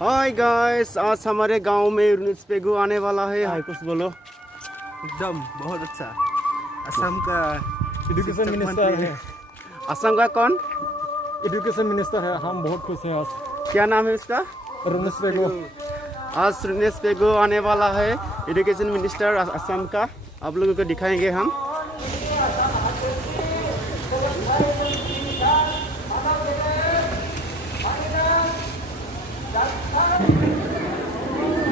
Hi guys, आज हमारे गांव में रुनेश पेगू आने वाला है। हाय कुछ बोलो। एकदम बहुत अच्छा। असम का एजुकेशन मिनिस्टर है। असम का कौन? एजुकेशन मिनिस्टर है। हम बहुत खुश हैं आज। क्या नाम है उसका? रुनेश पेगू। आज रुनेश पेगू आने वाला है, एजुकेशन मिनिस्टर असम का। आप लोगों को दिखाएंगे हम।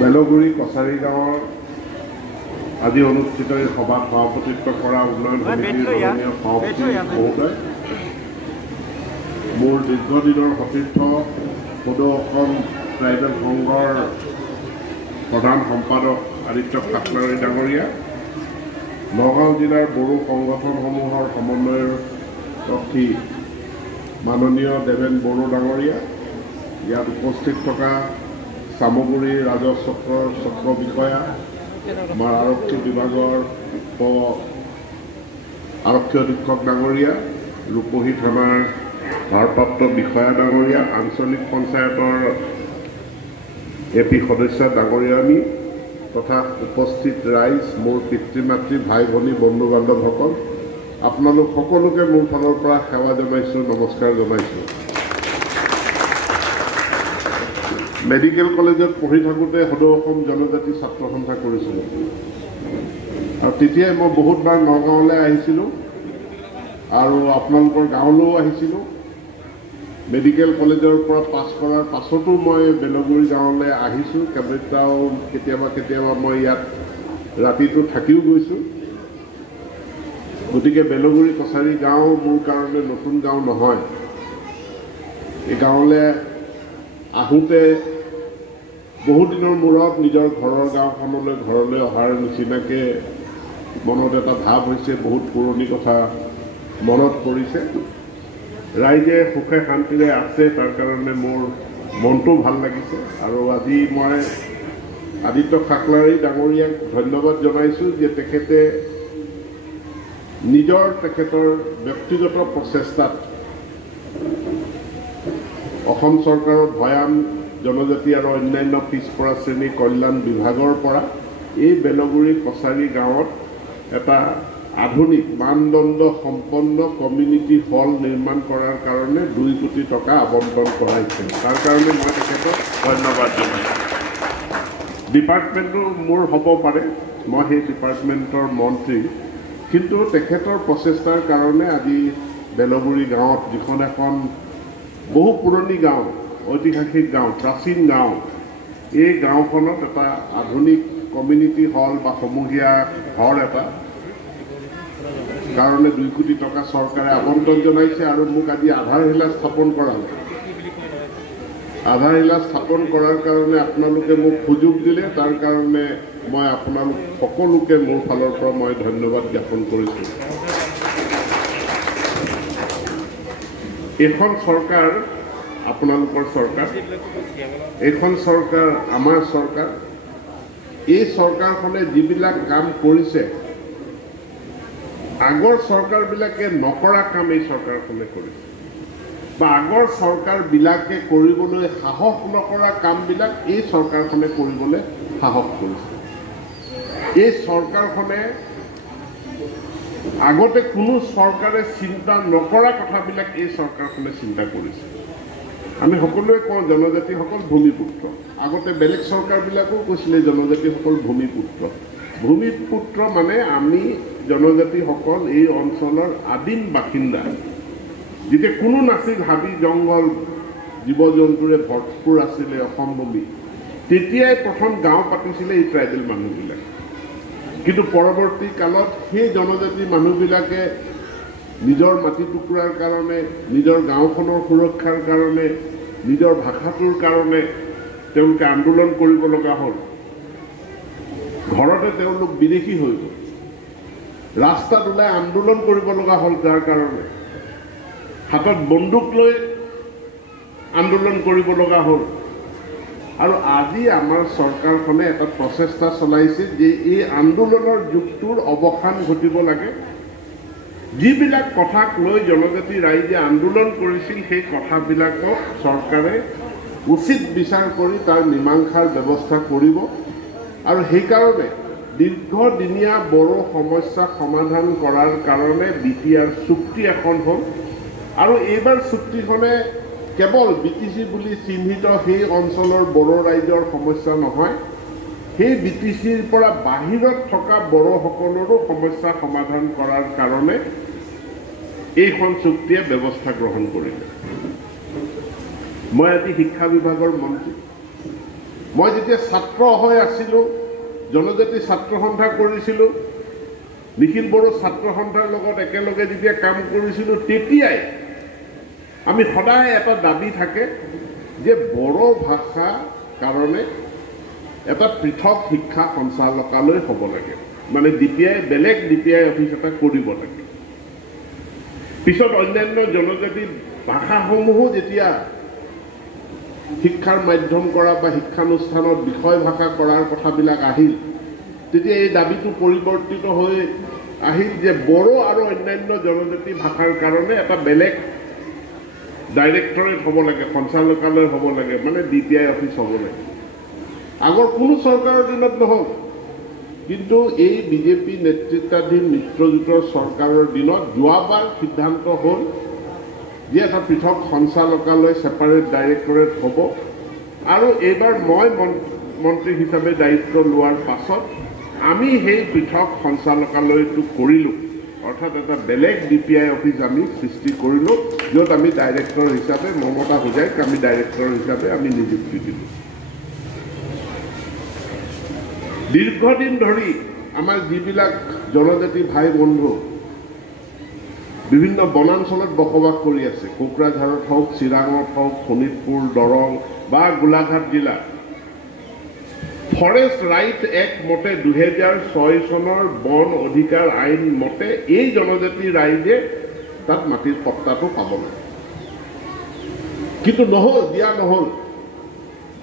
বেলগুৰি কছাৰী গাঁৱৰ আজি অনুষ্ঠিত এই সভাত সভাপতিত্ব কৰা উন্নয়ন সমিতিৰ মাননীয় সভাপতি মহোদয়, মোৰ দীৰ্ঘদিনৰ সতীৰ্থ সদৌ অসম ট্ৰাইবেল সংঘৰ প্ৰধান সম্পাদক আদিত্য খাটলাৰী ডাঙৰীয়া, নগাঁও জিলাৰ বড়ো সংগঠনসমূহৰ সমন্বয়ৰক্ষী মাননীয় দেৱেন বড়ো ডাঙৰীয়া, ইয়াত উপস্থিত থকা চামগুৰি ৰাজহ চক্ৰ বিষয়া, আমাৰ আৰক্ষী বিভাগৰ উপ আৰক্ষী অধীক্ষক ডাঙৰীয়া, ৰূপহী থানাৰ ভাৰপ্ৰাপ্ত বিষয়া ডাঙৰীয়া, আঞ্চলিক পঞ্চায়তৰ এপি সদস্য ডাঙৰীয়ানী তথা উপস্থিত ৰাইজ, মোৰ পিতৃ মাতৃ, ভাই ভনী, বন্ধু বান্ধৱসকল, আপোনালোক সকলোকে মোৰ ফালৰ পৰা সেৱা জনাইছোঁ, নমস্কাৰ জনাইছোঁ। মেডিকেল কলেজত পঢ়ি থাকোঁতে সদৌ অসম জনজাতি ছাত্ৰ সন্থা কৰিছিলোঁ আৰু তেতিয়াই মই বহুতবাৰ নগাঁৱলৈ আহিছিলোঁ আৰু আপোনালোকৰ গাঁৱলৈও আহিছিলোঁ। মেডিকেল কলেজৰ পৰা পাছ কৰাৰ পাছতো মই বেলগুৰি গাঁৱলৈ আহিছোঁ। কেতিয়াবা মই ইয়াত ৰাতিটো থাকিও গৈছোঁ। গতিকে বেলগুৰি কছাৰী গাঁও মোৰ কাৰণে নতুন গাঁও নহয়। এই গাঁৱলৈ আহোঁতে বহুদিনৰ মূৰত নিজৰ ঘৰৰ ঘৰলৈ অহাৰ নিচিনাকৈ মনত এটা ভাৱ হৈছে। বহুত পুৰণি কথা মনত পৰিছে। ৰাইজে সুখে শান্তিৰে আছে, তাৰ কাৰণে মোৰ মনটো ভাল লাগিছে। আৰু আজি মই আদিত্য খাটলাৰী ডাঙৰীয়াক ধন্যবাদ জনাইছোঁ যে তেখেতৰ ব্যক্তিগত প্ৰচেষ্টাত অসম চৰকাৰৰ ভৈয়াম জনজাতি আৰু অন্যান্য পিছপৰা শ্ৰেণী কল্যাণ বিভাগৰ পৰা এই বেলগুৰি কছাৰী গাঁৱত এটা আধুনিক মানদণ্ড সম্পন্ন কমিউনিটি হল নিৰ্মাণ কৰাৰ কাৰণে 2 কোটি টকা আবণ্টন কৰাইছে। তাৰ কাৰণে মই তেখেতক ধন্যবাদ জনাইছোঁ। ডিপাৰ্টমেণ্টটো মোৰ হ'ব পাৰে, মই সেই ডিপাৰ্টমেণ্টৰ মন্ত্ৰী, কিন্তু তেখেতৰ প্ৰচেষ্টাৰ কাৰণে আজি বেলগুৰি গাঁৱত, যিখন এখন বহু পুৰণি গাঁও, ঐতিহাসিক গাঁও, প্ৰাচীন গাঁও, এই গাঁওখনত এটা আধুনিক কমিউনিটি হল বা সমূহীয়া ঘৰ এটা কাৰণে 2 কোটি টকা চৰকাৰে আবণ্টন জনাইছে আৰু মোক আজি আধাৰশিলা স্থাপন কৰালে। আধাৰশিলা স্থাপন কৰাৰ কাৰণে আপোনালোকে মোক সুযোগ দিলে, তাৰ কাৰণে মই আপোনালোক সকলোকে মোৰ ফালৰ পৰা মই ধন্যবাদ জ্ঞাপন কৰিছোঁ। এইখন চৰকাৰ আপোনালোকৰ চৰকাৰ, এইখন চৰকাৰ আমাৰ চৰকাৰ। এই চৰকাৰখনে যিবিলাক কাম কৰিছে, আগৰ চৰকাৰবিলাকে নকৰা কাম এই চৰকাৰখনে কৰিছে, বা আগৰ চৰকাৰবিলাকে কৰিবলৈ সাহস নকৰা কামবিলাক এই চৰকাৰখনে কৰিবলৈ সাহস কৰিছে। এই চৰকাৰখনে আগতে কোনো চৰকাৰে চিন্তা নকৰা কথাবিলাক এই চৰকাৰখনে চিন্তা কৰিছে। আমি সকলোৱে কওঁ জনজাতিসকল ভূমিপুত্ৰ। আগতে বেলেগ চৰকাৰবিলাকেও কৈছিলে জনজাতিসকল ভূমিপুত্ৰ। ভূমিপুত্ৰ মানে আমি জনজাতিসকল এই অঞ্চলৰ আদিম বাসিন্দা। যেতিয়া কোনো নাছিল, হাবি জংঘল জীৱ জন্তুৰে ভৰপূৰ আছিলে অসম ভূমি, তেতিয়াই প্ৰথম গাঁও পাতিছিলে এই ট্ৰাইবেল মানুহবিলাকে। কিন্তু পৰৱৰ্তী কালত সেই জনজাতি মানুহবিলাকে নিজৰ মাটি টুকুৰাৰ কাৰণে, নিজৰ গাঁওখনৰ সুৰক্ষাৰ কাৰণে, নিজৰ ভাষাটোৰ কাৰণে তেওঁলোকে আন্দোলন কৰিব লগা হ'ল। ঘৰতে তেওঁলোক বিদেশী হৈ গ'ল, ৰাস্তাত ওলাই আন্দোলন কৰিব লগা হ'ল, যাৰ কাৰণে হাতত বন্দুক লৈ আন্দোলন কৰিব লগা হ'ল। আৰু আজি আমাৰ চৰকাৰখনে এটা প্ৰচেষ্টা চলাইছে যে এই আন্দোলনৰ যুগটোৰ অৱসান ঘটিব লাগে। যিবিলাক কথাক লৈ জনজাতি ৰাইজে আন্দোলন কৰিছিল, সেই কথাবিলাকক চৰকাৰে উচিত বিচাৰ কৰি তাৰ মীমাংসাৰ ব্যৱস্থা কৰিব আৰু সেইকাৰণে দীৰ্ঘদিনীয়া বড়ো সমস্যা সমাধান কৰাৰ কাৰণে BTR চুক্তি এখন হ'ল আৰু এইবাৰ চুক্তিখনে কেৱল BTC বুলি চিহ্নিত সেই অঞ্চলৰ বড়ো ৰাইজৰ সমস্যা নহয়, সেই BTCৰ পৰা বাহিৰত থকা বড়োসকলৰো সমস্যা সমাধান কৰাৰ কাৰণে এইখন চুক্তিয়ে ব্যৱস্থা গ্ৰহণ কৰিলে। মই আজি শিক্ষা বিভাগৰ মন্ত্ৰী। মই যেতিয়া ছাত্ৰ হৈ আছিলোঁ, জনজাতি ছাত্ৰ সন্থা কৰিছিলোঁ, নিখিল বড়ো ছাত্ৰ সন্থাৰ লগত একেলগে যেতিয়া কাম কৰিছিলোঁ, তেতিয়াই আমি সদায় এটা দাবী থাকে যে বড়ো ভাষা কাৰণে এটা পৃথক শিক্ষা সঞ্চালকালয় হ'ব লাগে, মানে বেলেগ DPI অফিচ এটা কৰিব লাগে। পিছত অন্যান্য জনজাতি ভাষাসমূহো যেতিয়া শিক্ষাৰ মাধ্যম কৰা বা শিক্ষানুষ্ঠানত বিষয় ভাষা কৰাৰ কথাবিলাক আহিল, তেতিয়া এই দাবীটো পৰিৱৰ্তিত হৈ আহিল যে বড়ো আৰু অন্যান্য জনজাতি ভাষাৰ কাৰণে এটা বেলেগ ডাইৰেক্টৰেট হ'ব লাগে, সঞ্চালকালয় হ'ব লাগে, মানে DPI অফিচ হ'ব লাগে। আগৰ কোনো চৰকাৰৰ দিনত নহ'ল, কিন্তু এই বিজেপি নেতৃত্বাধীন মিত্ৰজোঁটৰ চৰকাৰৰ দিনত যোৱাবাৰ সিদ্ধান্ত হ'ল যে এটা পৃথক সঞ্চালকালয় ছেপাৰেট ডাইৰেক্টৰেট হ'ব আৰু এইবাৰ মই মন্ত্ৰী হিচাপে দায়িত্ব লোৱাৰ পাছত আমি সেই পৃথক সঞ্চালকালয়টো কৰিলোঁ, অৰ্থাৎ এটা বেলেগ DPI অফিচ আমি সৃষ্টি কৰিলোঁ, য'ত আমি ডাইৰেক্টৰ হিচাপে মমতা হোজাইক আমি ডাইৰেক্টৰ হিচাপে আমি নিযুক্তি দিলোঁ। দীৰ্ঘদিন ধৰি আমাৰ যিবিলাক জনজাতি ভাই বন্ধু বিভিন্ন বনাঞ্চলত বসবাস কৰি আছে, কোকৰাঝাৰত হওক, চিৰাঙত হওক, শোণিতপুৰ, দৰং বা গোলাঘাট জিলা, ফৰেষ্ট ৰাইট এক্ট মতে 2006 চনৰ বন অধিকাৰ আইন মতে এই জনজাতি ৰাইজে তাত মাটিৰ পট্টাটো পাব লাগে, কিন্তু দিয়া নহ'ল।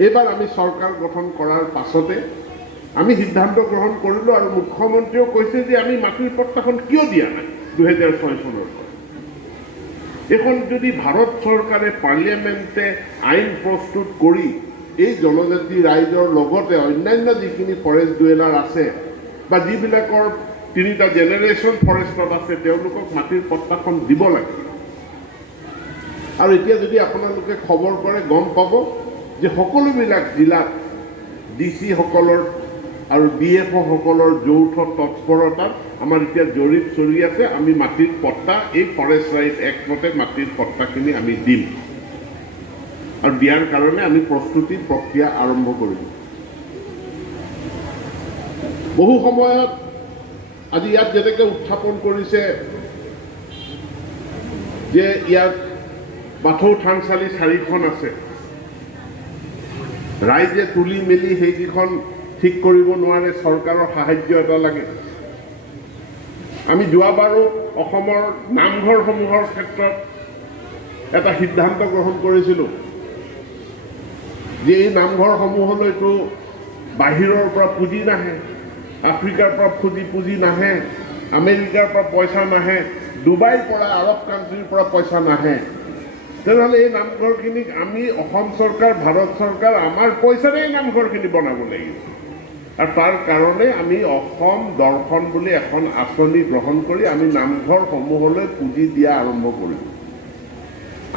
এইবাৰ আমি চৰকাৰ গঠন কৰাৰ পাছতে আমি সিদ্ধান্ত গ্ৰহণ কৰিলোঁ আৰু মুখ্যমন্ত্ৰীয়েও কৈছে যে আমি মাটিৰ পট্টাখন কিয় দিয়া নাই 2006 চনৰ পৰা। এখন যদি ভাৰত চৰকাৰে পাৰ্লিয়ামেণ্টে আইন প্ৰস্তুত কৰি এই জনজাতি ৰাইজৰ লগতে অন্যান্য যিখিনি ফৰেষ্ট ডুৱেলাৰ আছে বা যিবিলাকৰ 3টা জেনেৰেশ্যন ফৰেষ্টত আছে, তেওঁলোকক মাটিৰ পট্টাখন দিব লাগে। আৰু এতিয়া যদি আপোনালোকে খবৰ কৰে গম পাব যে সকলোবিলাক জিলাত DC সকলৰ আৰু BFO সকলৰ যৌথ তৎপৰতাত আমাৰ এতিয়া জৰীপ চলি আছে। আমি মাটিৰ পট্টা এই ফৰেষ্ট ৰাইট এক্ট মতে মাটিৰ পট্টাখিনি আমি দিম আৰু দিয়াৰ কাৰণে আমি প্ৰস্তুতি প্ৰক্ৰিয়া আৰম্ভ কৰিম। বহু সময়ত আজি ইয়াত যেনেকৈ উত্থাপন কৰিছে যে ইয়াত বাথৌ থানচালি 4খন আছে, ৰাইজে তুলি মেলি সেইকেইখন ঠিক কৰিব নোৱাৰে, চৰকাৰৰ সাহায্য এটা লাগে। আমি যোৱাবাৰো অসমৰ নামঘৰসমূহৰ ক্ষেত্ৰত এটা সিদ্ধান্ত গ্ৰহণ কৰিছিলোঁ যে এই নামঘৰসমূহলৈতো বাহিৰৰ পৰা পুঁজি নাহে, আফ্ৰিকাৰ পৰা পুঁজি নাহে, আমেৰিকাৰ পৰা পইচা নাহে, ডুবাইৰ পৰা আৰৱ কাণ্ট্ৰিৰ পৰা পইচা নাহে। তেনেহ'লে এই নামঘৰখিনিক আমি অসম চৰকাৰ, ভাৰত চৰকাৰ আমাৰ পইচাৰে এই নামঘৰখিনি বনাব লাগিব। আৰু তাৰ কাৰণে আমি অসম দৰ্শন বুলি এখন আঁচনি গ্ৰহণ কৰি আমি নামঘৰসমূহলৈ পুঁজি দিয়া আৰম্ভ কৰিলোঁ।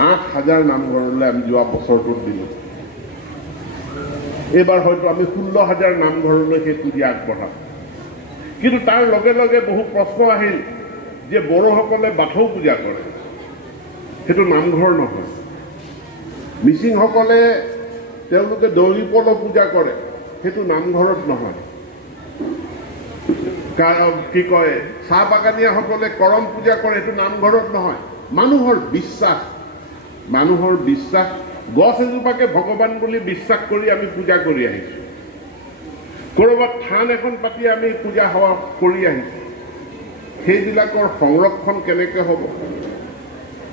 8,000 নামঘৰলৈ আমি যোৱা বছৰটোত দিলোঁ। এইবাৰ হয়তো আমি 16,000 নামঘৰলৈ সেই পুঁজি আগবঢ়াম। কিন্তু তাৰ লগে লগে বহু প্ৰশ্ন আহিল যে বড়োসকলে বাথৌ পূজা কৰে, সেইটো নামঘৰ নহয়। মিচিংসকলে তেওঁলোকে দৌৰিপল পূজা কৰে, সেইটো নামঘৰত নহয়। কি কয়, চাহ বাগানীয়াসকলে কৰম পূজা কৰে, সেইটো নামঘৰত নহয়। মানুহৰ বিশ্বাস গছ এজোপাকে ভগৱান বুলি বিশ্বাস কৰি আমি পূজা কৰি আহিছোঁ। ক'ৰবাত থান এখন পাতি আমি পূজা সেৱা কৰি আহিছোঁ। সেইবিলাকৰ সংৰক্ষণ কেনেকৈ হ'ব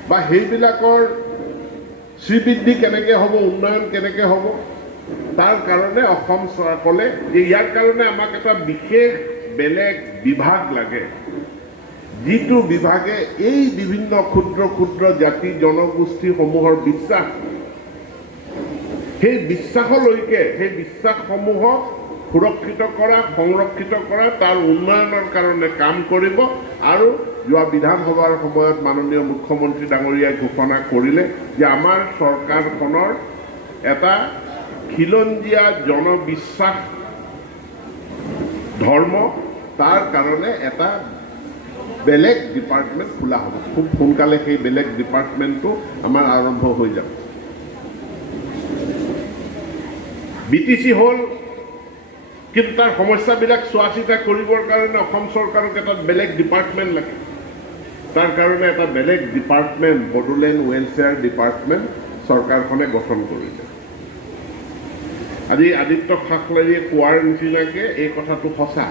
বা সেইবিলাকৰ শ্ৰীবৃদ্ধি কেনেকৈ হ'ব, উন্নয়ন কেনেকৈ হ'ব, তাৰ কাৰণে অসম চৰকাৰে ইয়াৰ কাৰণে আমাক এটা বিশেষ বেলেগ বিভাগ লাগে, যিটো বিভাগে এই বিভিন্ন ক্ষুদ্ৰ ক্ষুদ্ৰ জাতি জনগোষ্ঠীসমূহৰ বিশ্বাস সেই বিশ্বাসলৈকে সেই বিশ্বাসসমূহক সুৰক্ষিত কৰা সংৰক্ষিত কৰা তাৰ উন্নয়নৰ কাৰণে কাম কৰিব আৰু যোৱা বিধানসভাৰ সময়ত মাননীয় মুখ্যমন্ত্ৰী ডাঙৰীয়াই ঘোষণা কৰিলে যে আমাৰ চৰকাৰখনৰ এটা খিলঞ্জীয়া জনবিশ্বাস ধৰ্ম তাৰ কাৰণে এটা বেলেগ ডিপাৰ্টমেণ্ট খোলা হ'ব খুব সোনকালে সেই বেলেগ ডিপাৰ্টমেণ্টটো আমাৰ আৰম্ভ হৈ যাব BTC হ'ল কিন্তু তাৰ সমস্যাবিলাক চোৱা চিতা কৰিবৰ কাৰণে অসম চৰকাৰক এটা বেলেগ ডিপাৰ্টমেণ্ট লাগে তাৰ কাৰণে এটা বেলেগ ডিপাৰ্টমেণ্ট বড়োলেণ্ড ৱেলফেয়াৰ ডিপাৰ্টমেণ্ট চৰকাৰখনে গঠন কৰিলে আজি আদিত্য খাখলাৰীয়ে কোৱাৰ নিচিনাকৈ এই কথাটো সঁচা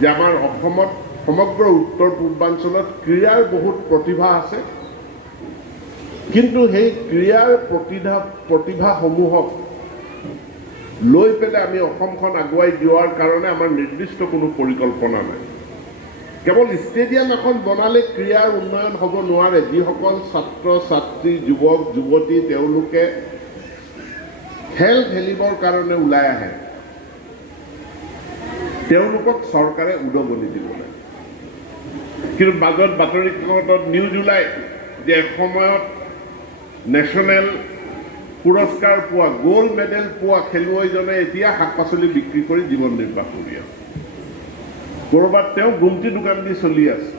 যে আমাৰ অসমত সমগ্ৰ উত্তৰ পূৰ্বাঞ্চলত ক্ৰীড়াৰ বহুত প্ৰতিভা আছে কিন্তু সেই ক্ৰীড়াৰ প্ৰতিভাসমূহক লৈ পেলাই আমি অসমখন আগুৱাই যোৱাৰ কাৰণে আমাৰ নিৰ্দিষ্ট কোনো পৰিকল্পনা নাই কেৱল ষ্টেডিয়াম এখন বনালে ক্ৰীড়াৰ উন্নয়ন হ'ব নোৱাৰে যিসকল ছাত্ৰ ছাত্ৰী যুৱক যুৱতী তেওঁলোকে খেল খেলিবৰ কাৰণে ওলাই আহে তেওঁলোকক চৰকাৰে উদগনি দিব লাগে কিন্তু মাজত বাতৰি কাকতত নিউজ ওলায় যে এসময়ত নেশ্যনেল পুৰস্কাৰ পোৱা গোল্ড মেডেল পোৱা খেলুৱৈজনে এতিয়া শাক পাচলি বিক্ৰী কৰি জীৱন নিৰ্বাহ কৰি আছে ক'ৰবাত তেওঁ গুমটি দোকান দি চলি আছে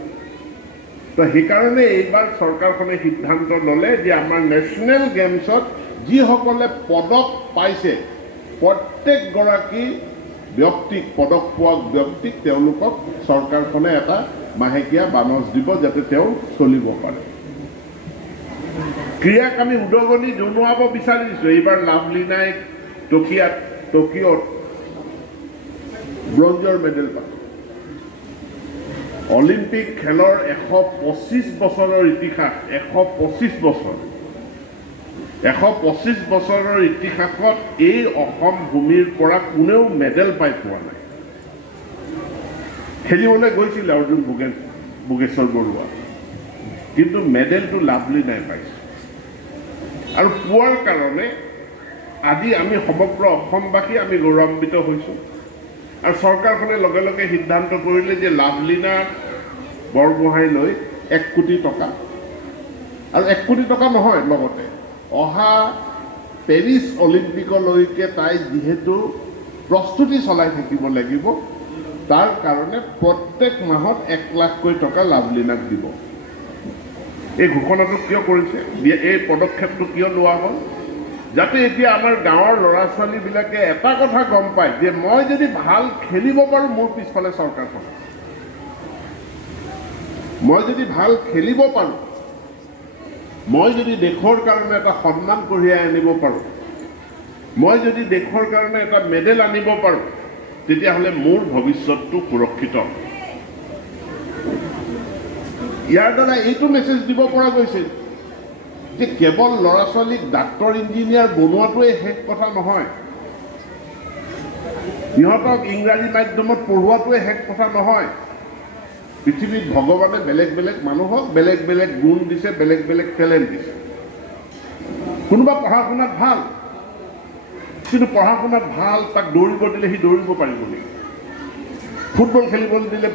তো সেইকাৰণে এইবাৰ চৰকাৰখনে সিদ্ধান্ত ল'লে যে আমাৰ নেশ্যনেল গেমছত যিসকলে পদক পাইছে প্ৰত্যেকগৰাকী ব্যক্তিক পদক পোৱা ব্যক্তিক তেওঁলোকক চৰকাৰখনে এটা মাহেকীয়া বানচ দিব যাতে তেওঁ চলিব পাৰে ক্ৰীড়াক আমি উদগনি জনোৱাব বিচাৰিছোঁ এইবাৰ লাভলীনাই টকিঅ'ত ব্ৰঞ্জৰ মেডেল পালে অলিম্পিক খেলৰ 125 বছৰৰ ইতিহাস 125 বছৰৰ ইতিহাসত এই অসম ভূমিৰ পৰা কোনেও মেডেল পাই পোৱা নাই খেলিবলৈ গৈছিল অৰ্জুন ভোগেশ্বৰ বৰুৱা কিন্তু মেডেলটো লাভলীনাই পাইছে আৰু পোৱাৰ কাৰণে আজি আমি সমগ্ৰ অসমবাসী আমি গৌৰৱান্বিত হৈছোঁ আৰু চৰকাৰখনে লগে লগে সিদ্ধান্ত কৰিলে যে লাভলীনা বৰগোহাঁইলৈ 1 কোটি টকা আৰু 1 কোটি টকা নহয় লগতে অহা পেৰিছ অলিম্পিকলৈকে তাই যিহেতু প্ৰস্তুতি চলাই থাকিব লাগিব তাৰ কাৰণে প্ৰত্যেক মাহত 1 লাখকৈ টকা লাভলীনাক দিব এই ঘোষণাটো কিয় কৰিছে এই পদক্ষেপটো কিয় লোৱা হ'ল যাতে এতিয়া আমাৰ গাঁৱৰ ল'ৰা ছোৱালীবিলাকে এটা কথা গম পায় যে মই যদি ভাল খেলিব পাৰোঁ মোৰ পিছফালে চৰকাৰখন মই যদি ভাল খেলিব পাৰোঁ মই যদি দেশৰ কাৰণে এটা সন্মান কঢ়িয়াই আনিব পাৰোঁ মই যদি দেশৰ কাৰণে এটা মেডেল আনিব পাৰোঁ তেতিয়াহ'লে মোৰ ভৱিষ্যতটো সুৰক্ষিত ইয়াৰ দ্বাৰা এইটো মেছেজ দিব পৰা গৈছিল যে কেৱল ল'ৰা ছোৱালীক ডাক্তৰ ইঞ্জিনিয়াৰ বনোৱাটোৱে শেষ কথা নহয় সিহঁতক ইংৰাজী মাধ্যমত পঢ়োৱাটোৱে শেষ কথা নহয় পৃথিৱীত ভগৱানে বেলেগ বেলেগ মানুহক বেলেগ বেলেগ গুণ দিছে বেলেগ বেলেগ টেলেণ্ট দিছে কোনোবা পঢ়া শুনাত ভাল কিন্তু পঢ়া শুনাত ভাল তাক দৌৰিব দিলে সি দৌৰিব পাৰিব নেকি ফুটবল খেলিবলৈ দিলে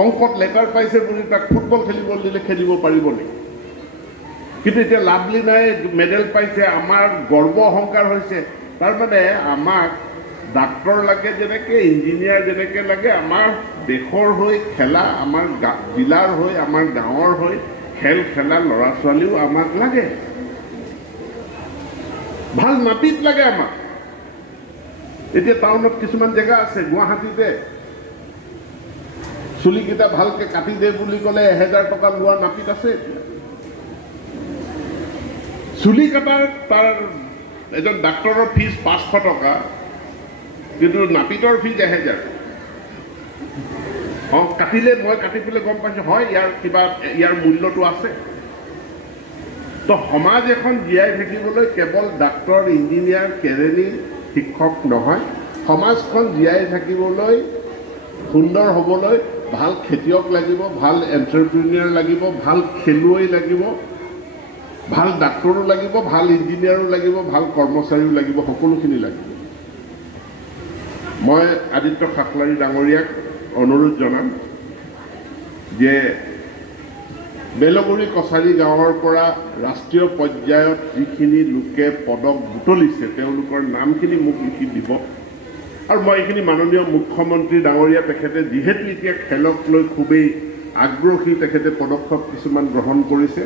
অংকত লেটাৰ পাইছে বুলি তাক ফুটবল খেলিবলৈ দিলে খেলিব পাৰিব নেকি কিন্তু এতিয়া লাভলীনাই মেডেল পাইছে আমাৰ গৰ্ব অহংকাৰ হৈছে তাৰমানে আমাক ডাক্তৰ লাগে যেনেকৈ ইঞ্জিনিয়াৰ যেনেকৈ লাগে আমাৰ দেশৰ হৈ খেলা আমাৰ জিলাৰ হৈ আমাৰ গাঁৱৰ হৈ খেল খেলা ল'ৰা ছোৱালীও আমাক লাগে ভাল নাপিত লাগে আমাক এতিয়া টাউনত কিছুমান জেগা আছে গুৱাহাটীতে চুলিকেইটা ভালকৈ কাটি দে বুলি ক'লে 1000 টকা লোৱা নাপিত আছে চুলি কটাৰ তাৰ এজন ডাক্তৰৰ ফিজ 500 টকা কিন্তু নাপিতৰ ফিজ 1000 কাটিলে মই কাটি পেলাই গম পাইছোঁ হয় ইয়াৰ মূল্যটো আছে তো সমাজ এখন জীয়াই থাকিবলৈ কেৱল ডাক্তৰ ইঞ্জিনিয়াৰ কেৰেণী শিক্ষক নহয় সমাজখন জীয়াই থাকিবলৈ সুন্দৰ হ'বলৈ ভাল খেতিয়ক লাগিব ভাল এণ্টাৰপ্ৰিনিয়ৰ লাগিব ভাল খেলুৱৈ লাগিব ভাল ডাক্তৰো লাগিব, ভাল ইঞ্জিনিয়াৰো লাগিব, ভাল কৰ্মচাৰীও লাগিব, সকলোখিনি লাগিব। মই আদিত্য খাখলাৰী ডাঙৰীয়াক অনুৰোধ জনাম যে বেলগুৰি কছাৰী গাঁৱৰ পৰা ৰাষ্ট্ৰীয় পৰ্যায়ত যিখিনি লোকে পদক বুটলিছে তেওঁলোকৰ নামখিনি মোক লিখি দিব। আৰু মই এইখিনি মাননীয় মুখ্যমন্ত্ৰী ডাঙৰীয়া তেখেতে যিহেতু এতিয়া খেলক লৈ খুবেই আগ্ৰহী, তেখেতে পদক্ষেপ কিছুমান গ্ৰহণ কৰিছে,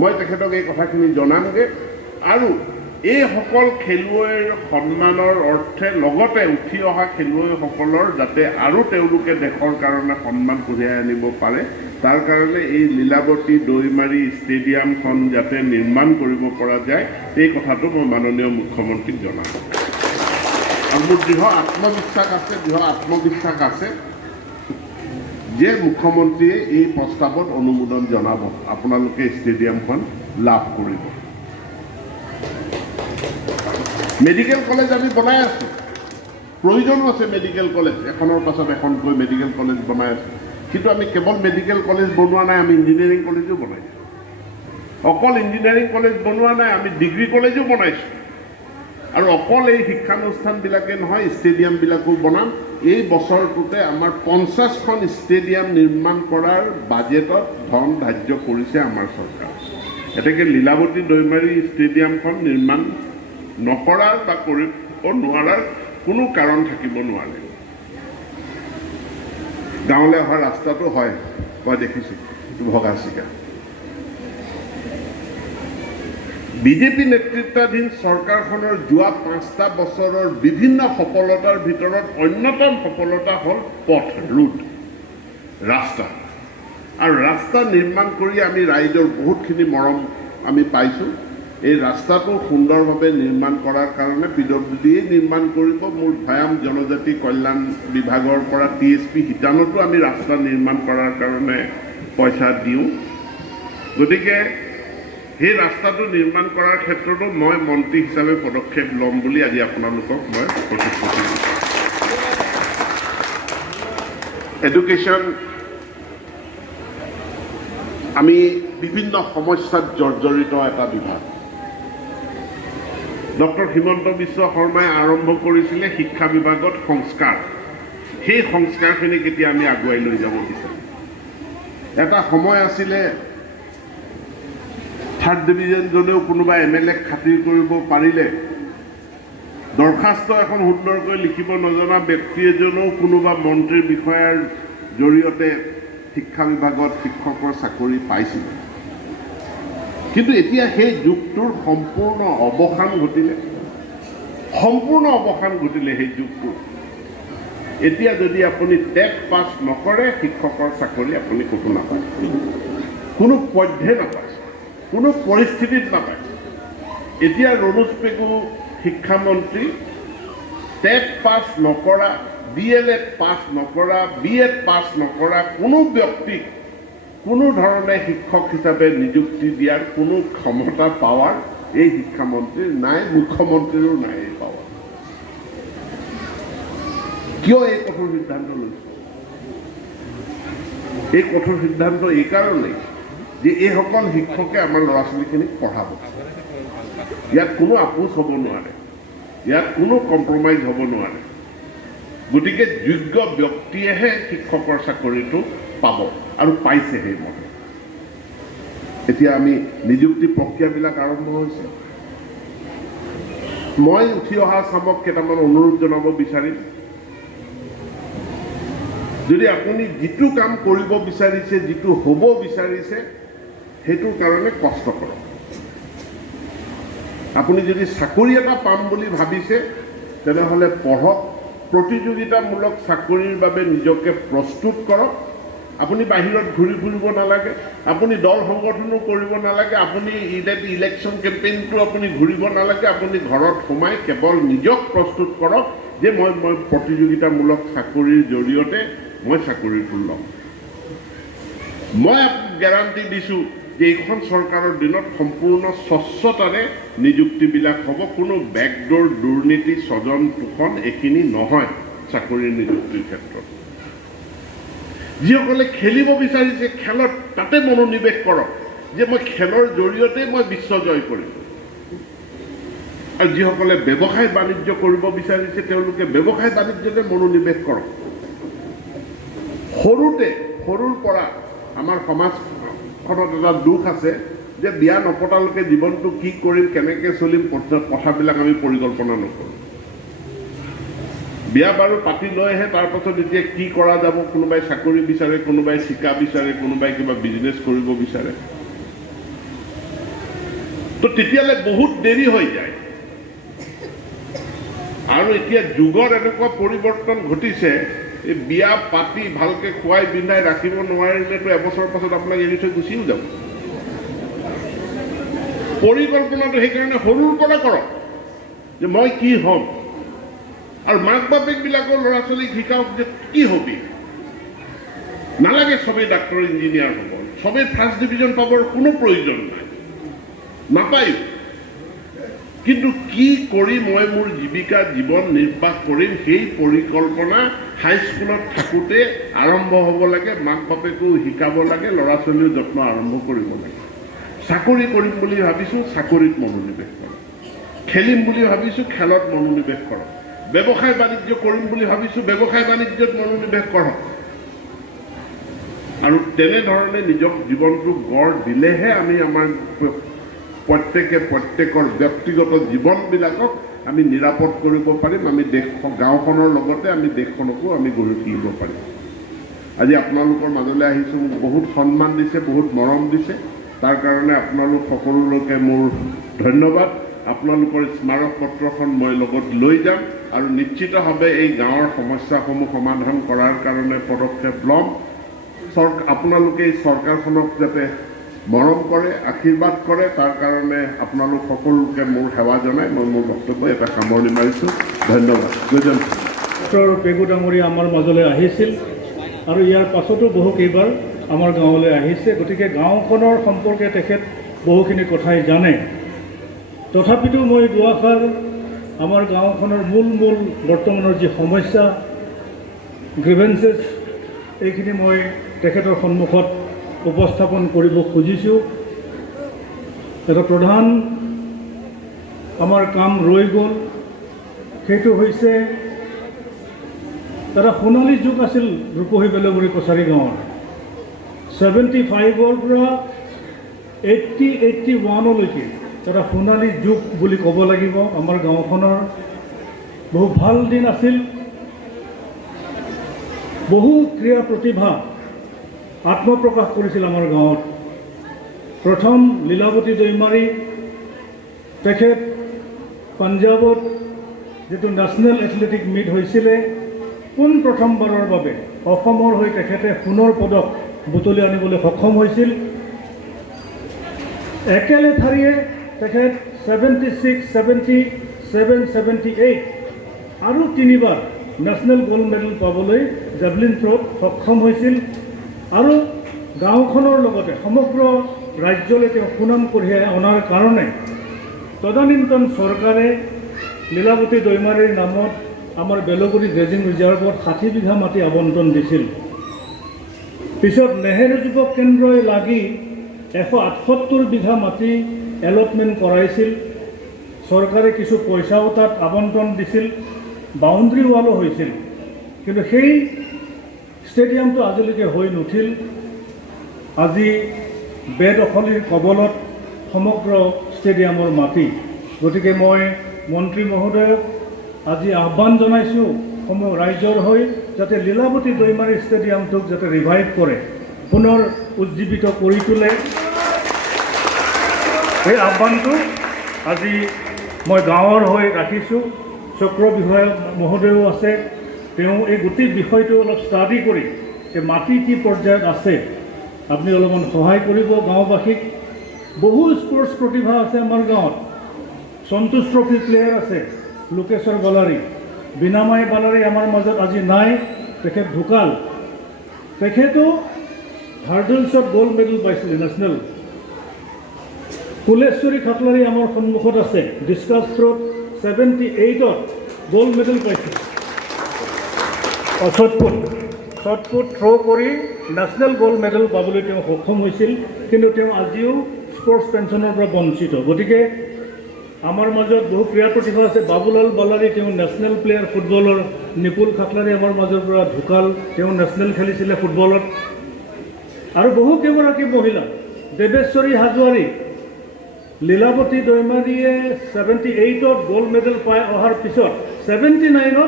মই তেখেতক এই কথাখিনি জনামগৈ। আৰু এইসকল খেলুৱৈৰ সন্মানৰ অৰ্থে লগতে উঠি অহা খেলুৱৈসকলৰ যাতে আৰু তেওঁলোকে দেশৰ কাৰণে সন্মান কঢ়িয়াই আনিব পাৰে, তাৰ কাৰণে এই লীলাৱতী দৈমাৰী ষ্টেডিয়ামখন যাতে নিৰ্মাণ কৰিব পৰা যায়, এই কথাটো মই মাননীয় মুখ্যমন্ত্ৰীক জনাম। আৰু মোৰ দৃঢ় আত্মবিশ্বাস আছে যে মুখ্যমন্ত্ৰীয়ে এই প্ৰস্তাৱত অনুমোদন জনাব, আপোনালোকে ষ্টেডিয়ামখন লাভ কৰিব। মেডিকেল কলেজ আমি বনাই আছোঁ, প্ৰয়োজনো আছে মেডিকেল কলেজ, এখনৰ পাছত এখনকৈ মেডিকেল কলেজ বনাই আছোঁ। কিন্তু আমি কেৱল মেডিকেল কলেজ বনোৱা নাই, আমি ইঞ্জিনিয়াৰিং কলেজো বনাইছোঁ। অকল ইঞ্জিনিয়াৰিং কলেজ বনোৱা নাই, আমি ডিগ্ৰী কলেজো বনাইছোঁ। আৰু অকল এই শিক্ষানুষ্ঠানবিলাকে নহয়, ষ্টেডিয়ামবিলাকো বনাম। এই বছৰটোতে আমাৰ 50খন ষ্টেডিয়াম নিৰ্মাণ কৰাৰ বাজেটত ধন ধাৰ্য কৰিছে আমাৰ চৰকাৰ। এতেকে লীলাৱতী দৈমাৰী ষ্টেডিয়ামখন নিৰ্মাণ নকৰাৰ বা কৰিব নোৱাৰাৰ কোনো কাৰণ থাকিব নোৱাৰে। গাঁৱলৈ অহা ৰাস্তাটো হয়, মই দেখিছোঁ ভগা চিগা। বিজেপি নেতৃত্বাধীন চৰকাৰখনৰ যোৱা 5টা বছৰৰ বিভিন্ন সফলতাৰ ভিতৰত অন্যতম সফলতা হ'ল পথ, ৰোড, ৰাস্তা। আৰু ৰাস্তা নিৰ্মাণ কৰি আমি ৰাইজৰ বহুতখিনি মৰম আমি পাইছোঁ। এই ৰাস্তাটো সুন্দৰভাৱে নিৰ্মাণ কৰাৰ কাৰণে PWDয়ে নিৰ্মাণ কৰিব। মোৰ ভৈয়াম জনজাতি কল্যাণ বিভাগৰ পৰা TSP শিতানতো আমি ৰাস্তা নিৰ্মাণ কৰাৰ কাৰণে পইচা দিওঁ। গতিকে সেই ৰাস্তাটো নিৰ্মাণ কৰাৰ ক্ষেত্ৰতো মই মন্ত্ৰী হিচাপে পদক্ষেপ ল'ম বুলি আজি আপোনালোকক মই প্ৰতিশ্ৰুতি দিছোঁ। এডুকেশ্যন, আমি বিভিন্ন সমস্যাত জৰ্জৰিত এটা বিভাগ। ডক্টৰ হিমন্ত বিশ্ব শৰ্মাই আৰম্ভ কৰিছিলে শিক্ষা বিভাগত সংস্কাৰ। সেই সংস্কাৰখিনিক এতিয়া আমি আগুৱাই লৈ যাব বিচাৰোঁ। এটা সময় আছিলে থাৰ্ড ডিভিজনজনেও কোনোবা MLAক খাতিৰ কৰিব পাৰিলে, দৰখাস্ত এখন সুন্দৰকৈ লিখিব নজনা ব্যক্তি এজনেও কোনোবা মন্ত্ৰীৰ বিষয়াৰ জৰিয়তে শিক্ষা বিভাগত শিক্ষকৰ চাকৰি পাইছিল। কিন্তু এতিয়া সেই যুগটোৰ সম্পূৰ্ণ অৱসান ঘটিলে সেই যুগটোৰ। এতিয়া যদি আপুনি টেট পাছ নকৰে, শিক্ষকৰ চাকৰি আপুনি ক'তো নাপায়, কোনো পধ্যে নাপায়, কোনো পৰিস্থিতিত নাপায়। এতিয়া ৰণোজ পেগু শিক্ষামন্ত্ৰী টেট পাছ নকৰা, DLED পাছ নকৰা, BEd পাছ নকৰা কোনো ব্যক্তিক কোনো ধৰণে শিক্ষক হিচাপে নিযুক্তি দিয়াৰ কোনো ক্ষমতা, পাৱাৰ এই শিক্ষামন্ত্ৰীৰ নাই, মুখ্যমন্ত্ৰীৰো নাই এই পাৱাৰ। কিয় এই কঠোৰ সিদ্ধান্ত লৈছে? এই কঠোৰ সিদ্ধান্ত এই কাৰণেই যে এইসকল শিক্ষকে আমাৰ ল'ৰা ছোৱালীখিনিক পঢ়াব। ইয়াত কোনো আপোচ হ'ব নোৱাৰে, ইয়াত কোনো কম্প্ৰমাইজ হ'ব নোৱাৰে। গতিকে যোগ্য ব্যক্তিয়েহে শিক্ষকৰ চাকৰিটো পাব আৰু পাইছে। সেইমতে এতিয়া আমি নিযুক্তি প্ৰক্ৰিয়াবিলাক আৰম্ভ হৈছে। মই উঠি অহা চামক কেইটামান অনুৰোধ জনাব বিচাৰিম। যদি আপুনি যিটো কাম কৰিব বিচাৰিছে, যিটো হ'ব বিচাৰিছে, সেইটোৰ কাৰণে কষ্ট কৰক। আপুনি যদি চাকৰি এটা পাম বুলি ভাবিছে, তেনেহ'লে পঢ়ক, প্ৰতিযোগিতামূলক চাকৰিৰ বাবে নিজকে প্ৰস্তুত কৰক। আপুনি বাহিৰত ঘূৰি ফুৰিব নালাগে, আপুনি দল সংগঠনো কৰিব নালাগে, আপুনি ইলেকশ্যন কেম্পেইনটো আপুনি ঘূৰিব নালাগে। আপুনি ঘৰত সোমাই কেৱল নিজক প্ৰস্তুত কৰক যে মই প্ৰতিযোগিতামূলক চাকৰিৰ জৰিয়তে মই চাকৰিটো ল'ম। মই গেৰাণ্টি দিছোঁ যে এইখন চৰকাৰৰ দিনত সম্পূৰ্ণ স্বচ্ছতাৰে নিযুক্তিবিলাক হ'ব। কোনো বেকডোৰ, দুৰ্নীতি, স্বজন পোষণ এইখিনি নহয় চাকৰিৰ নিযুক্তিৰ ক্ষেত্ৰত। যিসকলে খেলিব বিচাৰিছে, খেলত তাতে মনোনিৱেশ কৰক। যে মই খেলৰ জৰিয়তেই মই বিশ্ব জয় কৰিম। আৰু যিসকলে ব্যৱসায় বাণিজ্য কৰিব বিচাৰিছে তেওঁলোকে ব্যৱসায় বাণিজ্যতে মনোনিৱেশ কৰক। সৰুৰ পৰা আমাৰ সমাজখনত এটা দুখ আছে যে বিয়া নপতালৈকে জীৱনটো কি কৰিম, কেনেকৈ চলিম, কথাবিলাক আমি পৰিকল্পনা নকৰোঁ। বিয়া বাৰু পাতি লৈহে তাৰপাছত এতিয়া কি কৰা যাব, কোনোবাই চাকৰি বিচাৰে, কোনোবাই শিকা বিচাৰে, কোনোবাই কিবা বিজনেছ কৰিব বিচাৰে। তো তেতিয়ালৈ বহুত দেৰি হৈ যায়। আৰু এতিয়া যুগৰ এনেকুৱা পৰিৱৰ্তন ঘটিছে, এই বিয়া পাতি ভালকৈ খুৱাই পিন্ধাই ৰাখিব নোৱাৰিলেতো এবছৰৰ পাছত আপোনাক এৰি থৈ গুচিও যাব। পৰিকল্পনাটো সেইকাৰণে সৰুৰ পৰা কৰক যে মই কি হ'ম। আৰু মাক বাপেকবিলাকৰ ল'ৰা ছোৱালীক শিকাওক যে কি হবি। নালাগে চবেই ডাক্তৰ ইঞ্জিনিয়াৰ হ'ব, চবেই ফাৰ্ষ্ট ডিভিজন পাবৰ কোনো প্ৰয়োজন নাই, নাপায়ো। কিন্তু কি কৰি মই মোৰ জীৱিকা জীৱন নিৰ্বাহ কৰিম সেই পৰিকল্পনা হাইস্কুলত থাকোঁতে আৰম্ভ হ'ব লাগে। মাক বাপেকেও শিকাব লাগে, ল'ৰা ছোৱালীও যত্ন আৰম্ভ কৰিব লাগে। চাকৰি কৰিম বুলি ভাবিছোঁ, চাকৰিত মনোনিৱেশ কৰক। খেলিম বুলি ভাবিছোঁ, খেলত মনোনিৱেশ কৰক। ব্যৱসায় বাণিজ্য কৰিম বুলি ভাবিছোঁ, ব্যৱসায় বাণিজ্যত মনোনিৱেশ কৰক। আৰু তেনেধৰণে নিজক জীৱনটো গঢ় দিলেহে আমি আমাৰ প্ৰত্যেকৰ ব্যক্তিগত জীৱনবিলাকক আমি নিৰাপদ কৰিব পাৰিম। আমি গাঁওখনৰ লগতে আমি দেশখনকো আমি গঢ়ি তুলিব পাৰিম। আজি আপোনালোকৰ মাজলৈ আহিছোঁ, মোক বহুত সন্মান দিছে, বহুত মৰম দিছে। তাৰ কাৰণে আপোনালোক সকলোকে মোৰ ধন্যবাদ। আপোনালোকৰ স্মাৰক পত্ৰখন মই লগত লৈ যাম আৰু নিশ্চিতভাৱে এই গাঁৱৰ সমস্যাসমূহ সমাধান কৰাৰ কাৰণে পদক্ষেপ ল'ম। আপোনালোকে এই চৰকাৰখনক যাতে মৰম কৰে, আশীৰ্বাদ কৰে, তাৰ কাৰণে আপোনালোক সকলোকে মোৰ সেৱা জনাই মই মোৰ বক্তব্য এটা সামৰণি মাৰিছোঁ। ধন্যবাদ। ডক্টৰ পেগু ডাঙৰীয়া আমাৰ মাজলৈ আহিছিল আৰু ইয়াৰ পাছতো বহুকেইবাৰ আমাৰ গাঁৱলৈ আহিছে। গতিকে গাঁওখনৰ সম্পৰ্কে তেখেত বহুখিনি কথাই জানে। তথাপিতো মই দুআষাৰ আমাৰ গাঁওখনৰ মূল বৰ্তমানৰ যি সমস্যা, গ্ৰিভেন্সেছ, এইখিনি মই তেখেতৰ সন্মুখত উপস্থাপন কৰিব খুজিছোঁ। এটা প্ৰধান আমাৰ কাম ৰৈ গ'ল, সেইটো হৈছে এটা সোণালী যুগ আছিল ৰূপহী বেলগুৰি কছাৰী গাঁৱৰ। 75ৰ পৰা 81লৈকে এটা সোণালী যুগ বুলি ক'ব লাগিব। আমাৰ গাঁওখনৰ বহু ভাল দিন আছিল। বহু ক্ৰীড়া প্ৰতিভা আত্মপ্ৰকাশ কৰিছিল আমাৰ গাঁৱত। প্ৰথম লীলাৱতী দৈমাৰী, তেখেত পাঞ্জাৱত যিটো নেশ্যনেল এথলেটিক মিট হৈছিলে, পোনপ্ৰথমবাৰৰ বাবে অসমৰ হৈ তেখেতে সোণৰ পদক বুটলি আনিবলৈ সক্ষম হৈছিল। একেলেঠাৰিয়ে তেখেত 76, 77, 78 আৰু 3বাৰ নেশ্যনেল গ'ল্ড মেডেল পাবলৈ জেভলিন থ্ৰ'ত সক্ষম হৈছিল। আৰু গাঁওখনৰ লগতে সমগ্ৰ ৰাজ্যলৈ তেওঁ সুনাম কঢ়িয়াই অনাৰ কাৰণে তদানীন্তন চৰকাৰে লীলাৱতী দৈমাৰীৰ নামত আমাৰ বেলগুৰি ড্ৰেজিং ৰিজাৰ্ভত 60 বিঘা মাটি আবণ্টন দিছিল। পিছত নেহেৰু যুৱ কেন্দ্ৰই লাগি 178 বিঘা মাটি এলটমেণ্ট কৰাইছিল। চৰকাৰে কিছু পইচাও তাত আবণ্টন দিছিল, বাউণ্ডাৰী ৱালো হৈছিল। কিন্তু সেই ষ্টেডিয়ামটো আজিলৈকে হৈ নুঠিল। আজি বেদখলিৰ কবলত সমগ্ৰ ষ্টেডিয়ামৰ মাটি। গতিকে মই মন্ত্ৰী মহোদয়ক আজি আহ্বান জনাইছোঁ ৰাইজৰ হৈ, যাতে লীলাৱতী দৈমাৰী ষ্টেডিয়ামটোক যাতে ৰিভাইভ কৰে, পুনৰ উজ্জীৱিত কৰি তোলে। এই আহ্বানটো আজি মই গাঁৱৰ হৈ ৰাখিছোঁ। চক্ৰ বিষয়ক মহোদয়ো আছে, তেওঁ এই গোটেই বিষয়টো অলপ ষ্টাডি কৰি যে মাটি কি পৰ্যায়ত আছে আপুনি অলপমান সহায় কৰিব গাঁওবাসীক। বহু স্পৰ্টছ প্ৰতিভা আছে আমাৰ গাঁৱত। সন্তোষ ট্ৰফি প্লেয়াৰ আছে, লোকেশ্বৰ বালাৰী, বীণামাই বালাৰী আমাৰ মাজত আজি নাই, তেখেত ঢুকাল। তেখেতো হাৰ্ডলছত গ'ল্ড মেডেল পাইছিলে নেশ্যনেল। ফুলেশ্বৰী খাটলাৰী আমাৰ সন্মুখত আছে, ডিছকাছ থ্ৰ'ত 78ত গ'ল্ড মেডেল পাইছিল। শ্বটপুট থ্ৰ' কৰি নেশ্যনেল গ'ল্ড মেডেল পাবলৈ তেওঁ সক্ষম হৈছিল, কিন্তু তেওঁ আজিও স্পৰ্টছ পেঞ্চনৰ পৰা বঞ্চিত। গতিকে আমাৰ মাজত বহু ক্ৰীড়া প্ৰতিভা আছে। বাবুলাল বালাৰী, তেওঁ নেশ্যনেল প্লেয়াৰ ফুটবলৰ। নিপুল খাটলাৰী আমাৰ মাজৰ পৰা ঢুকাল, তেওঁ নেশ্যনেল খেলিছিলে ফুটবলত। আৰু বহু কেইগৰাকী মহিলা, দেৱেশ্বৰী হাজোৱাৰী, লীলাৱতী দৈমাৰীয়ে 78ত গ'ল্ড মেডেল পাই অহাৰ পিছত 79ত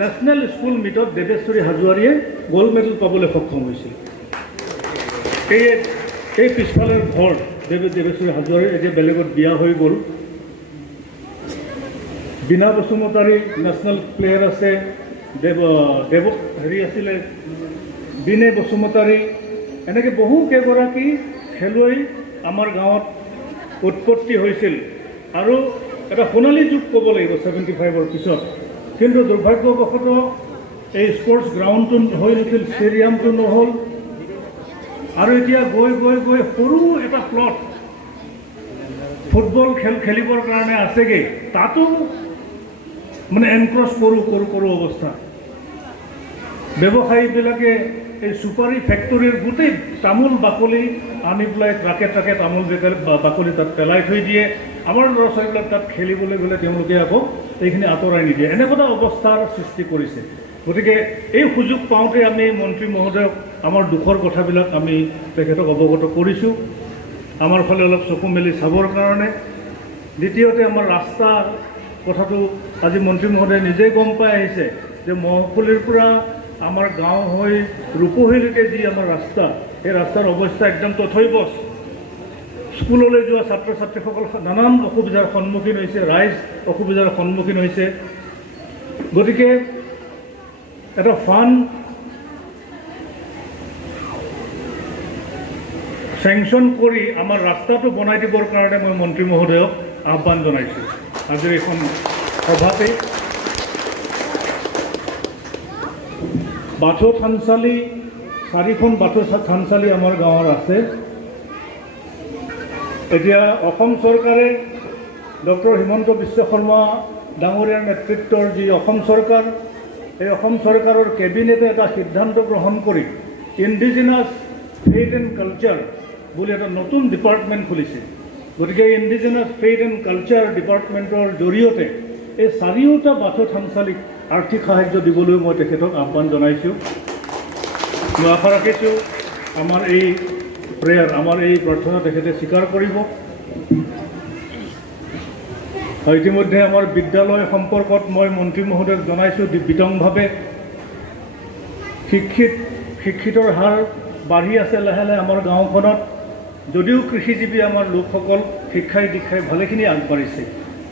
নেশ্যনেল স্কুল মিটত দেৱেশ্বৰী হাজোৱাৰীয়ে গ'ল্ড মেডেল পাবলৈ সক্ষম হৈছিল। এই পিছফালৰ ঘৰ দেৱেশ্বৰী হাজোৱাৰী এতিয়া বেলেগত বিয়া হৈ গ'ল। বীণা বসুমতাৰী নেশ্যনেল প্লেয়াৰ আছে। আছিলে বীণে বসুমতাৰী। এনেকৈ বহু কেইগৰাকী খেলুৱৈ আমাৰ গাঁৱত উৎপত্তি হৈছিল আৰু এটা সোণালী যুগ ক'ব লাগিব 75ৰ পিছত। কিন্তু দুৰ্ভাগ্যবশতঃ এই স্পৰ্টছ গ্ৰাউণ্ডটো হৈ নুঠিল, ষ্টেডিয়ামটো নহ'ল। আৰু এতিয়া গৈ গৈ গৈ সৰু এটা প্লট ফুটবল খেলিবৰ কাৰণে আছেগৈ, তাতো মানে এনক্ৰচ কৰোঁ অৱস্থা। ব্যৱসায়ীবিলাকে এই চুপাৰী ফেক্টৰীৰ গোটেই তামোল বাকলি আনি পেলাই ট্ৰাকে তামোল বাকলি তাত পেলাই থৈ দিয়ে। আমাৰ ল'ৰা ছোৱালীবিলাক তাত খেলিবলৈ গ'লে তেওঁলোকে আকৌ এইখিনি আঁতৰাই নিদিয়ে। এনেকুৱা অৱস্থাৰ সৃষ্টি কৰিছে। গতিকে এই সুযোগ পাওঁতে আমি মন্ত্ৰী মহোদয়ক আমাৰ দুখৰ কথাবিলাক আমি তেখেতক অৱগত কৰিছোঁ, আমাৰ ফালে অলপ চকু মেলি চাবৰ কাৰণে। দ্বিতীয়তে আমাৰ ৰাস্তা কথাটো আজি মন্ত্ৰী মহোদয়ে নিজেই গম পাই আহিছে যে মহকুলিৰ পৰা আমাৰ গাঁও হৈ ৰূপহীলৈকে যি আমাৰ ৰাস্তা, সেই ৰাস্তাৰ অৱস্থা একদম তথৈবচ। স্কুললৈ যোৱা ছাত্ৰ ছাত্ৰীসকল নানান অসুবিধাৰ সন্মুখীন হৈছে, ৰাইজ অসুবিধাৰ সন্মুখীন হৈছে। গতিকে এটা ফাণ্ড চেংচন কৰি আমাৰ ৰাস্তাটো বনাই দিবৰ কাৰণে মই মন্ত্ৰী মহোদয়ক আহ্বান জনাইছোঁ আজিৰ এইখন সভাতে। বাথৌ থানচালি 4খন বাথৌ থানচালি আমাৰ গাঁৱৰ আছে। এতিয়া অসম চৰকাৰে ডক্টৰ হিমন্ত বিশ্ব শৰ্মা ডাঙৰীয়াৰ নেতৃত্বৰ যি অসম চৰকাৰ, এই অসম চৰকাৰৰ কেবিনেটে এটা সিদ্ধান্ত গ্ৰহণ কৰি ইণ্ডিজিনাছ ফেইথ এণ্ড কালচাৰ বুলি এটা নতুন ডিপাৰ্টমেণ্ট খুলিছে। গতিকে ইণ্ডিজিনাছ ফেইথ এণ্ড কালচাৰ ডিপাৰ্টমেণ্টৰ জৰিয়তে এই 4টা বাথৌ থানচালিক আৰ্থিক সাহায্য দিবলৈ মই তেখেতক আহ্বান জনাইছোঁ। মই আশা ৰাখিছোঁ আমাৰ এই প্ৰেয়াৰ, আমাৰ এই প্ৰাৰ্থনা তেখেতে স্বীকাৰ কৰিব। ইতিমধ্যে আমাৰ বিদ্যালয় সম্পৰ্কত মই মন্ত্ৰী মহোদয়ক জনাইছোঁ বিতংভাৱে। শিক্ষিতৰ হাৰ বাঢ়ি আছে লাহে লাহে আমাৰ গাঁওখনত। যদিও কৃষিজীৱী আমাৰ লোকসকল শিক্ষাই দীক্ষাই ভালেখিনি আগবাঢ়িছে,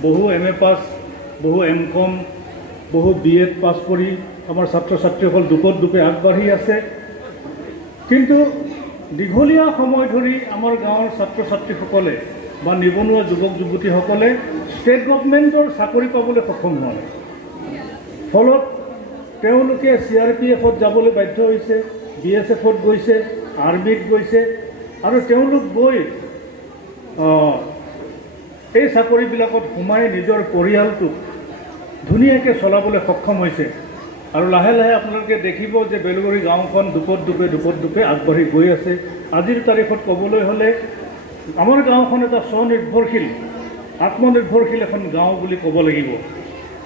বহু MA পাছ, বহু MCom, বহু BEd পাছ কৰি আমাৰ ছাত্ৰ ছাত্ৰীসকল দুপে আগবাঢ়ি আছে। কিন্তু দীঘলীয়া সময় ধৰি আমাৰ গাঁৱৰ ছাত্ৰ ছাত্ৰীসকলে বা নিবনুৱা যুৱক যুৱতীসকলে ষ্টেট গভৰ্ণমেণ্টৰ চাকৰি পাবলৈ সক্ষম হোৱা নাই। ফলত তেওঁলোকে CRPFত যাবলৈ বাধ্য হৈছে, BSFত গৈছে, আৰ্মিত গৈছে। আৰু তেওঁলোক গৈ এই চাকৰিবিলাকত সোমাই নিজৰ পৰিয়ালটোক ধুনীয়াকৈ চলাবলৈ সক্ষম হৈছে। আৰু লাহে লাহে আপোনালোকে দেখিব যে বেলগুৰি গাঁওখন দুপত দুপে আগবাঢ়ি গৈ আছে। আজিৰ তাৰিখত ক'বলৈ হ'লে আমাৰ গাঁওখন এটা স্বনিৰ্ভৰশীল, আত্মনিৰ্ভৰশীল এখন গাঁও বুলি ক'ব লাগিব।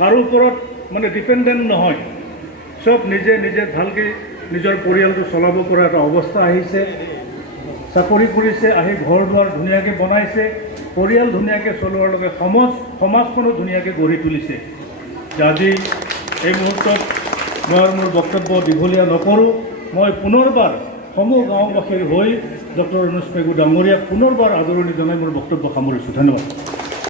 কাৰো ওপৰত মানে ডিপেণ্ডেণ্ট নহয়, চব নিজে ভালকৈ নিজৰ পৰিয়ালটো চলাব পৰা এটা অৱস্থা আহিছে। চাকৰি কৰিছে, আহি ঘৰ দুৱাৰ ধুনীয়াকৈ বনাইছে, পৰিয়াল ধুনীয়াকৈ চলোৱাৰ লগে সমাজখনো ধুনীয়াকৈ গঢ়ি তুলিছে। আজি এই মুহূৰ্তত মই মোৰ বক্তব্য দীঘলীয়া নকৰোঁ। মই পুনৰবাৰ সমূহ গাঁওবাসীৰ হৈ ডক্টৰ অনুজ পেগু ডাঙৰীয়াক পুনৰবাৰ আদৰণি জনাই মোৰ বক্তব্য সামৰিছোঁ। ধন্যবাদ।